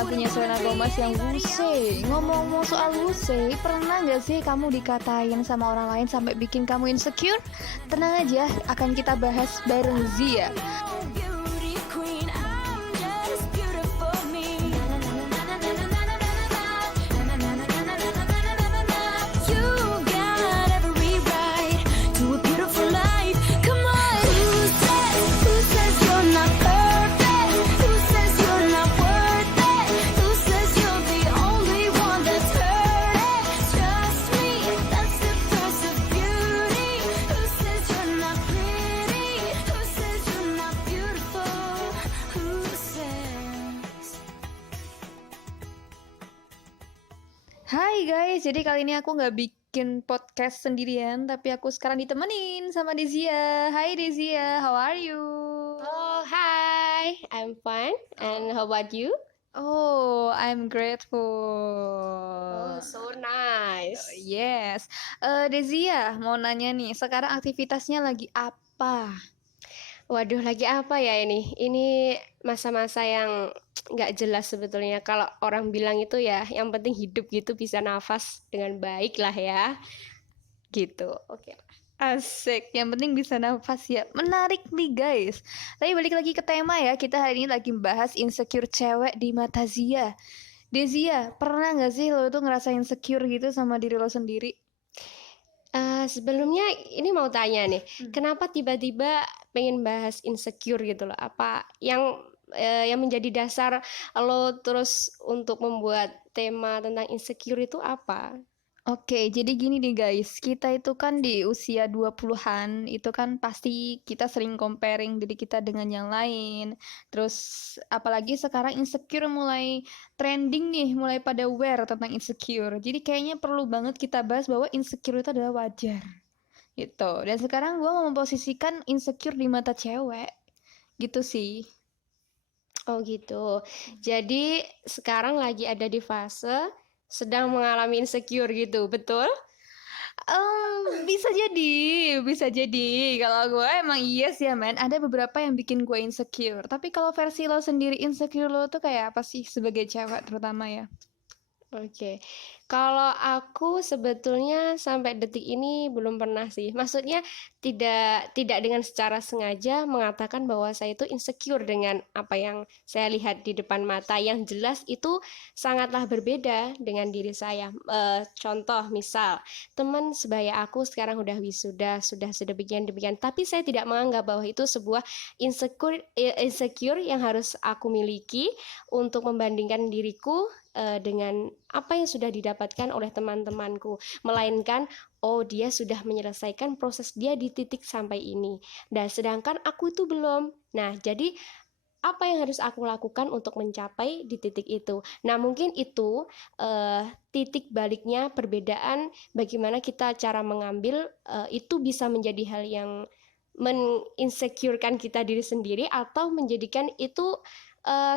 lagunya Selena Gomez yang Wuse. Ngomong-ngomong soal Wuse, pernah gak sih kamu dikatain sama orang lain sampai bikin kamu insecure? Tenang aja, akan kita bahas bareng Zia. Hai guys, jadi kali ini aku nggak bikin podcast sendirian, tapi aku sekarang ditemenin sama Dezia. Hai Dezia, how are you? Oh, hi. I'm fine. And how about you? Oh, I'm grateful. Oh, so nice. Yes. Dezia, mau nanya nih, sekarang aktivitasnya lagi apa? Waduh, lagi apa ya ini? Ini masa-masa yang nggak jelas sebetulnya. Kalau orang bilang itu ya, yang penting hidup gitu bisa nafas dengan baik lah ya. Gitu. Oke. Asik, yang penting bisa nafas ya. Menarik nih guys. Tapi balik lagi ke tema ya, kita hari ini lagi bahas insecure cewek di mata Zia. Dezia, pernah nggak sih lo tuh ngerasa insecure gitu sama diri lo sendiri? Sebelumnya ini mau tanya nih, kenapa tiba-tiba pengen bahas insecure gitu loh? Apa yang menjadi dasar lo terus untuk membuat tema tentang insecure itu apa? Oke, jadi gini nih guys, kita itu kan di usia 20-an, itu kan pasti kita sering comparing diri kita dengan yang lain. Terus apalagi sekarang insecure mulai trending nih, mulai pada aware tentang insecure. Jadi kayaknya perlu banget kita bahas bahwa insecure itu adalah wajar. Gitu. Dan sekarang gue mau memposisikan insecure di mata cewek. Gitu sih. Oh gitu. Jadi sekarang lagi ada di fase sedang mengalami insecure gitu, betul? Bisa jadi. Kalau gue emang yes ya men, ada beberapa yang bikin gue insecure. Tapi kalau versi lo sendiri insecure lo tuh kayak apa sih sebagai cewek terutama ya? Oke, kalau aku sebetulnya sampai detik ini belum pernah sih. Maksudnya tidak dengan secara sengaja mengatakan bahwa saya itu insecure dengan apa yang saya lihat di depan mata. Yang jelas itu sangatlah berbeda dengan diri saya. Contoh, misal teman sebaya aku sekarang udah wisuda, sudah demikian. Tapi saya tidak menganggap bahwa itu sebuah insecure yang harus aku miliki untuk membandingkan diriku dengan apa yang sudah didapatkan oleh teman-temanku, melainkan oh dia sudah menyelesaikan proses dia di titik sampai ini, dan sedangkan aku itu belum. Nah, jadi apa yang harus aku lakukan untuk mencapai di titik itu? Nah, mungkin itu titik baliknya perbedaan bagaimana kita cara mengambil itu bisa menjadi hal yang meninsecurekan kita diri sendiri atau menjadikan itu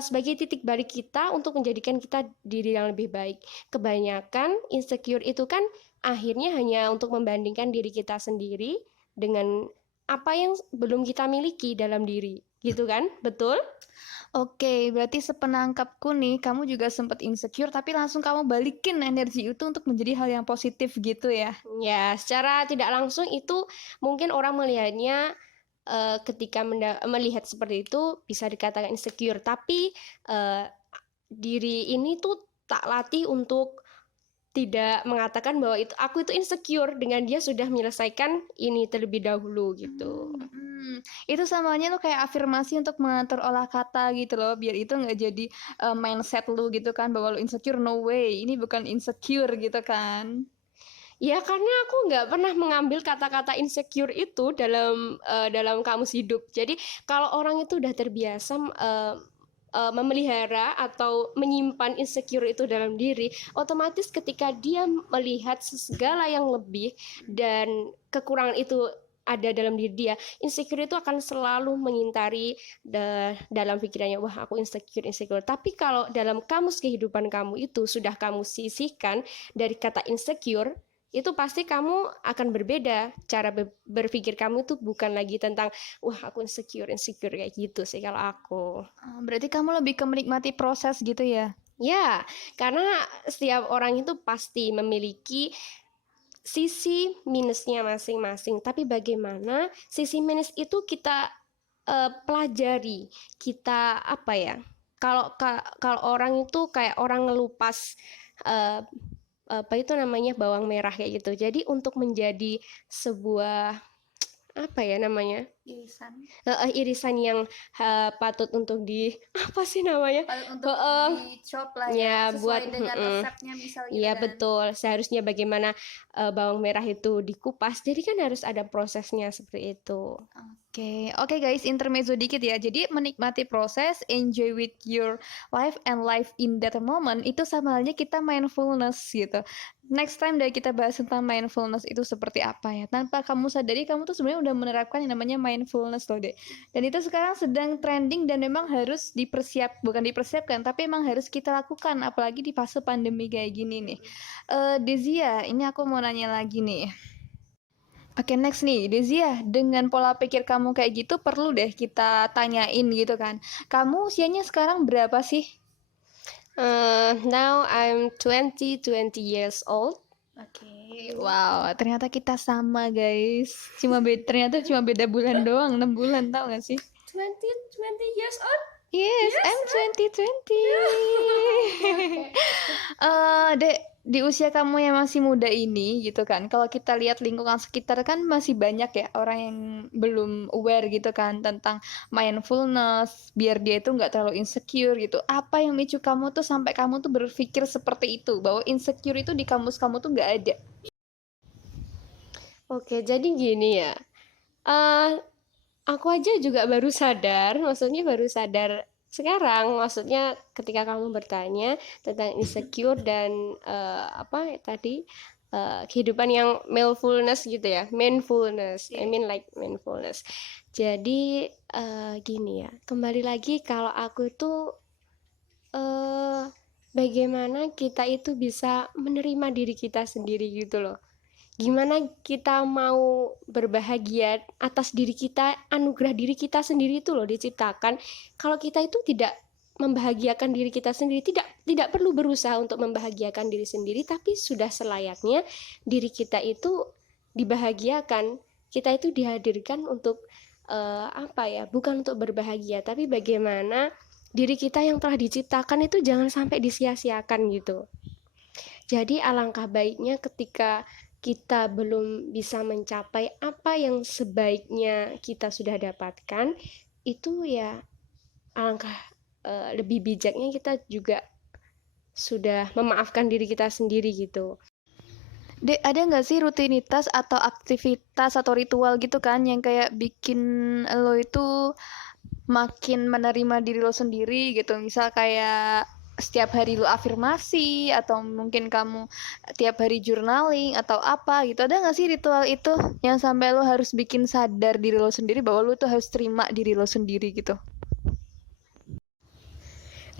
sebagai titik balik kita untuk menjadikan kita diri yang lebih baik. Kebanyakan insecure itu kan akhirnya hanya untuk membandingkan diri kita sendiri dengan apa yang belum kita miliki dalam diri, gitu kan? Betul? Oke, berarti sepenangkapku nih, kamu juga sempat insecure, tapi langsung kamu balikin energi itu untuk menjadi hal yang positif gitu ya? Ya, secara tidak langsung itu mungkin orang melihatnya ketika melihat seperti itu bisa dikatakan insecure, tapi diri ini tuh tak latih untuk tidak mengatakan bahwa aku itu insecure dengan dia sudah menyelesaikan ini terlebih dahulu gitu. Itu samanya lu kayak afirmasi untuk mengatur olah kata gitu loh, biar itu nggak jadi mindset lu gitu kan, bahwa lu insecure, no way, ini bukan insecure gitu kan. Ya karena aku nggak pernah mengambil kata-kata insecure itu dalam kamus hidup. Jadi kalau orang itu udah terbiasa memelihara atau menyimpan insecure itu dalam diri, otomatis ketika dia melihat segala yang lebih dan kekurangan itu ada dalam diri dia, insecure itu akan selalu mengintari dalam pikirannya, wah aku insecure. Tapi kalau dalam kamus kehidupan kamu itu sudah kamu sisihkan dari kata insecure, itu pasti kamu akan berbeda. Cara berpikir kamu itu bukan lagi tentang wah aku insecure kayak gitu sih kalau aku. Berarti kamu lebih ke menikmati proses gitu ya? Ya, karena setiap orang itu pasti memiliki sisi minusnya masing-masing, tapi bagaimana sisi minus itu kita pelajari, kita apa ya? Kalau orang itu kayak orang ngelupas eh, apa itu namanya bawang merah kayak gitu. Jadi untuk menjadi sebuah apa ya namanya? Irisan. Irisan yang patut untuk di apa sih namanya? Patut untuk dicop lah Ya, ya, buat sesuai dengan resepnya misal gitu Iya kan. betul, seharusnya bagaimana bawang merah itu dikupas, jadi kan harus ada prosesnya seperti itu. Oke guys, intermezzo dikit ya. Jadi menikmati proses, enjoy with your life and life in that moment itu sama halnya kita mindfulness gitu. Next time dari kita bahas tentang mindfulness itu seperti apa ya. Tanpa kamu sadari kamu tuh sebenarnya udah menerapkan yang namanya mindfulness loh, Dek. Dan itu sekarang sedang trending dan memang harus bukan dipersiapkan, tapi memang harus kita lakukan apalagi di fase pandemi kayak gini nih. Dezia, ini aku mau nanya lagi nih. Oke, next nih, Dezia, dengan pola pikir kamu kayak gitu perlu deh kita tanyain gitu kan. Kamu usianya sekarang berapa sih? Now I'm 20 years old. Oke, wow, ternyata kita sama guys. Ternyata cuma beda bulan doang, 6 bulan tau gak sih? 20 years old? Yes, I'm 2020. Dek, di usia kamu yang masih muda ini gitu kan, kalau kita lihat lingkungan sekitar kan masih banyak ya orang yang belum aware gitu kan tentang mindfulness, biar dia itu nggak terlalu insecure gitu. Apa yang memicu kamu tuh sampai kamu tuh berpikir seperti itu, bahwa insecure itu di kamus kamu tuh nggak ada? Oke, jadi gini ya. Aku aja juga baru sadar, maksudnya baru sadar sekarang, maksudnya ketika kamu bertanya tentang insecure dan apa tadi kehidupan yang mindfulness gitu ya, mindfulness, I mean like mindfulness. Jadi gini ya, kembali lagi kalau aku itu bagaimana kita itu bisa menerima diri kita sendiri gitu loh. Gimana kita mau berbahagia atas diri kita, anugerah diri kita sendiri itu loh diciptakan. Kalau kita itu tidak membahagiakan diri kita sendiri, tidak perlu berusaha untuk membahagiakan diri sendiri, tapi sudah selayaknya diri kita itu dibahagiakan. Kita itu dihadirkan untuk apa ya? Bukan untuk berbahagia, tapi bagaimana diri kita yang telah diciptakan itu jangan sampai disia-siakan gitu. Jadi alangkah baiknya ketika kita belum bisa mencapai apa yang sebaiknya kita sudah dapatkan, itu ya alangkah lebih bijaknya kita juga sudah memaafkan diri kita sendiri gitu. Dek, ada nggak sih rutinitas atau aktivitas atau ritual gitu kan yang kayak bikin lo itu makin menerima diri lo sendiri gitu, misal kayak setiap hari lo afirmasi atau mungkin kamu tiap hari journaling atau apa gitu, ada nggak sih ritual itu yang sampai lo harus bikin sadar diri lo sendiri bahwa lo tuh harus terima diri lo sendiri gitu?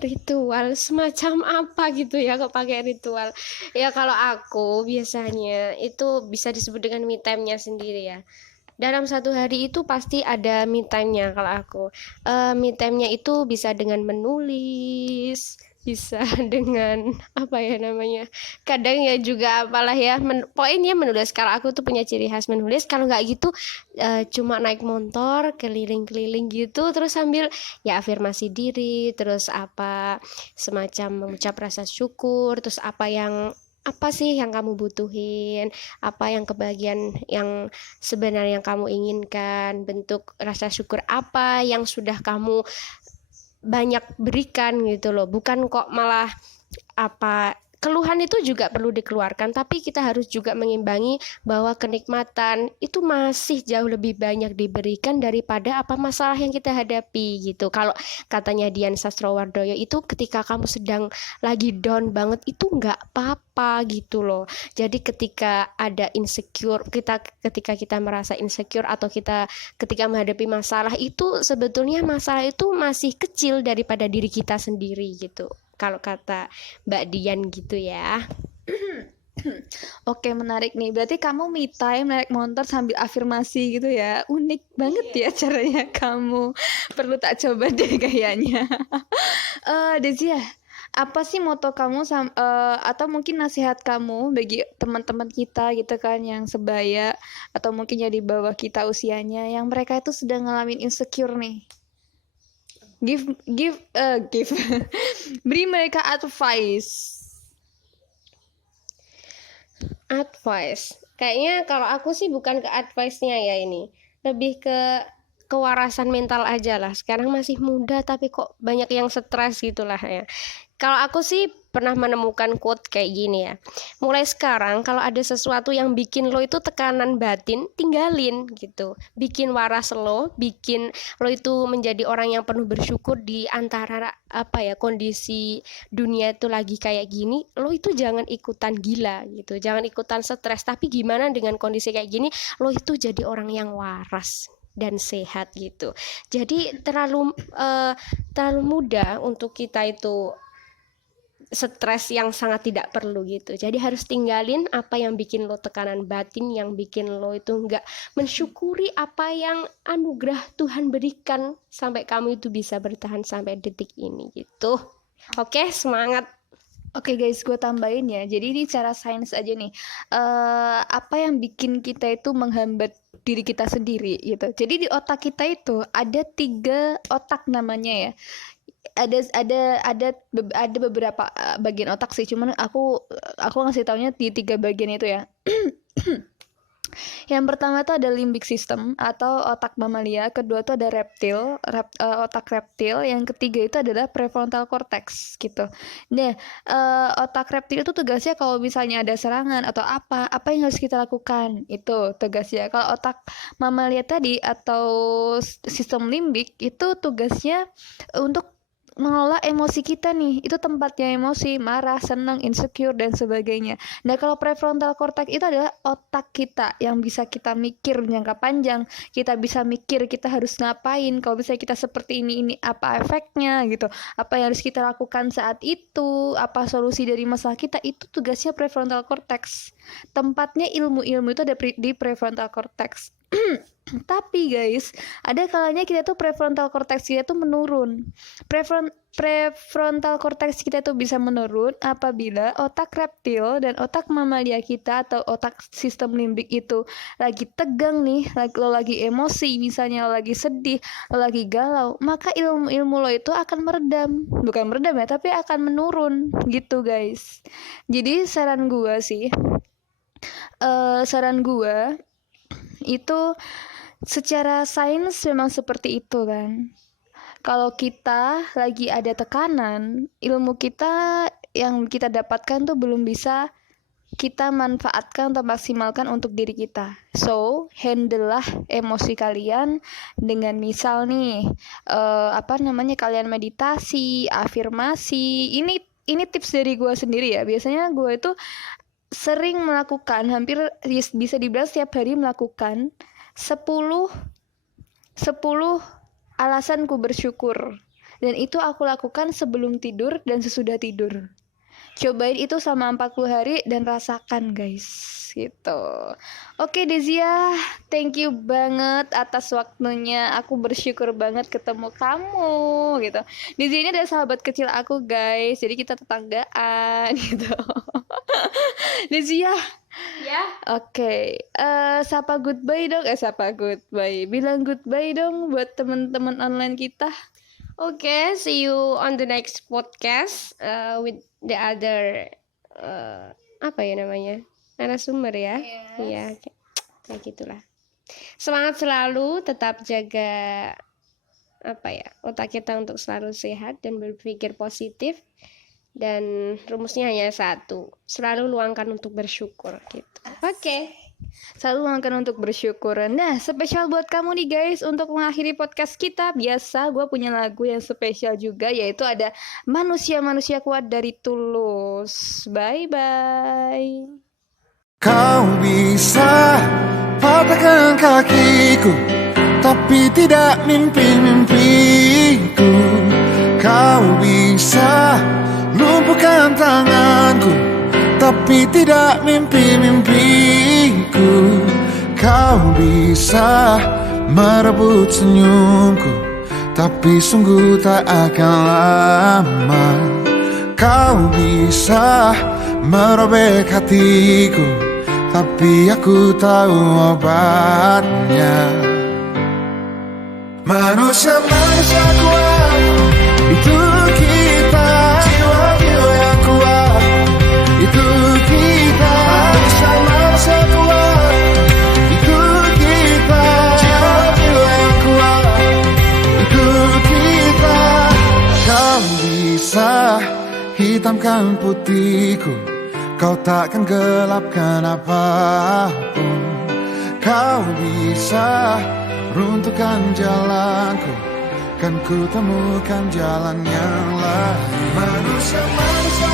Ritual semacam apa gitu ya kok pakai ritual? Ya kalau aku biasanya itu bisa disebut dengan me time-nya sendiri ya. Dalam satu hari itu pasti ada me time-nya kalau aku. Me time-nya itu bisa dengan menulis, bisa dengan apa ya namanya. Kadang ya juga apalah ya, poinnya menulis. Kalau aku tuh punya ciri khas menulis. Kalau nggak gitu cuma naik motor keliling-keliling gitu, terus sambil ya afirmasi diri, terus apa semacam mengucap rasa syukur, terus apa sih yang kamu butuhin, apa yang kebahagiaan yang sebenarnya yang kamu inginkan, bentuk rasa syukur apa yang sudah kamu banyak berikan gitu loh, bukan kok malah apa keluhan itu juga perlu dikeluarkan, tapi kita harus juga mengimbangi bahwa kenikmatan itu masih jauh lebih banyak diberikan daripada apa masalah yang kita hadapi gitu. Kalau katanya Dian Sastrowardoyo itu ketika kamu sedang lagi down banget itu nggak apa-apa gitu loh. Jadi ketika ada insecure, ketika kita merasa insecure atau kita ketika menghadapi masalah itu sebetulnya masalah itu masih kecil daripada diri kita sendiri gitu. Kalau kata Mbak Dian gitu ya. Oke, menarik nih. Berarti kamu me time naik motor sambil afirmasi gitu ya. Unik banget ya caranya kamu. Perlu tak coba deh kayaknya. Dezia, apa sih moto kamu atau mungkin nasihat kamu bagi teman-teman kita gitu kan yang sebaya atau mungkin yang di bawah kita usianya yang mereka itu sedang ngalamin insecure nih. Give beri mereka advice. Kayaknya kalau aku sih bukan ke advice-nya ya, ini lebih ke kewarasan mental aja lah. Sekarang masih muda tapi kok banyak yang stres gitulah ya. Kalau aku sih pernah menemukan quote kayak gini ya. Mulai sekarang kalau ada sesuatu yang bikin lo itu tekanan batin, tinggalin gitu. Bikin waras lo, bikin lo itu menjadi orang yang penuh bersyukur di antara kondisi dunia itu lagi kayak gini. Lo itu jangan ikutan gila gitu. Jangan ikutan stres, tapi gimana dengan kondisi kayak gini lo itu jadi orang yang waras dan sehat gitu. Jadi terlalu mudah untuk kita itu stres yang sangat tidak perlu gitu. Jadi harus tinggalin apa yang bikin lo tekanan batin, yang bikin lo itu nggak mensyukuri apa yang anugerah Tuhan berikan sampai kamu itu bisa bertahan sampai detik ini gitu. Oke, semangat. Oke guys, gue tambahin ya. Jadi ini cara sains aja nih. Apa yang bikin kita itu menghambat diri kita sendiri gitu. Jadi di otak kita itu ada 3 otak namanya ya. Ada beberapa bagian otak sih, cuman aku ngasih taunya di 3 bagian itu ya. Yang pertama itu ada limbic system atau otak mamalia, kedua itu ada otak reptil, yang ketiga itu adalah prefrontal cortex gitu. Nah, otak reptil itu tugasnya kalau misalnya ada serangan atau apa yang harus kita lakukan, itu tugasnya. Kalau otak mamalia tadi atau sistem limbik itu tugasnya untuk mengelola emosi kita nih, itu tempatnya emosi, marah, senang, insecure, dan sebagainya. Nah, kalau prefrontal cortex itu adalah otak kita yang bisa kita mikir jangka panjang, kita bisa mikir kita harus ngapain, kalau misalnya kita seperti ini apa efeknya gitu, apa yang harus kita lakukan saat itu, apa solusi dari masalah kita, itu tugasnya prefrontal cortex. Tempatnya ilmu-ilmu itu ada di prefrontal cortex. Tapi guys, ada kalanya kita tuh prefrontal cortex kita tuh menurun. Prefrontal cortex kita tuh bisa menurun apabila otak reptil dan otak mamalia kita atau otak sistem limbik itu lagi tegang nih, lo lagi emosi, misalnya lo lagi sedih, lo lagi galau, maka ilmu lo itu akan meredam. Bukan meredam ya, tapi akan menurun gitu guys. Jadi saran gue itu secara sains memang seperti itu kan. Kalau kita lagi ada tekanan, ilmu kita yang kita dapatkan tuh belum bisa kita manfaatkan atau maksimalkan untuk diri kita. So, handle lah emosi kalian dengan misal nih, kalian meditasi, afirmasi. Ini tips dari gue sendiri ya. Biasanya gue itu sering melakukan, hampir bisa dibilang setiap hari melakukan 10 alasanku bersyukur. Dan itu aku lakukan sebelum tidur dan sesudah tidur. Cobain itu selama 40 hari dan rasakan guys, gitu. Oke Dezia, thank you banget atas waktunya. Aku bersyukur banget ketemu kamu gitu. Dezia ini adalah sahabat kecil aku guys, jadi kita tetanggaan gitu. Dezia. Ya. Oke. Sapa goodbye dong. Bilang goodbye dong buat teman-teman online kita. Oke, see you on the next podcast with the other narasumber ya. Iya, kayak gitulah. Semangat selalu, tetap jaga otak kita untuk selalu sehat dan berpikir positif. Dan rumusnya hanya 1, selalu luangkan untuk bersyukur gitu. Oke. Selalu luangkan untuk bersyukur. Nah, spesial buat kamu nih guys, untuk mengakhiri podcast kita, biasa gue punya lagu yang spesial juga, yaitu ada Manusia-Manusia Kuat dari Tulus. Bye-bye. Kau bisa patahkan kakiku, tapi tidak mimpi-mimpiku. Kau bisa lumpuhkan tanganku, tapi tidak mimpi-mimpiku. Kau bisa merebut senyumku, tapi sungguh tak akan lama. Kau bisa merobek hatiku, tapi aku tahu obatnya. Manusia-manusia kuat, itu kita. Jiwa-jiwa yang kuat, itu kita. Manusia-manusia kuat, itu kita. Jiwa-jiwa yang kuat, itu kita. Kau bisa hitamkan putihku, kau takkan gelapkan apapun. Kau bisa runtuhkan jalanku, kan ku temukan jalan yang lain. Manusia-manusia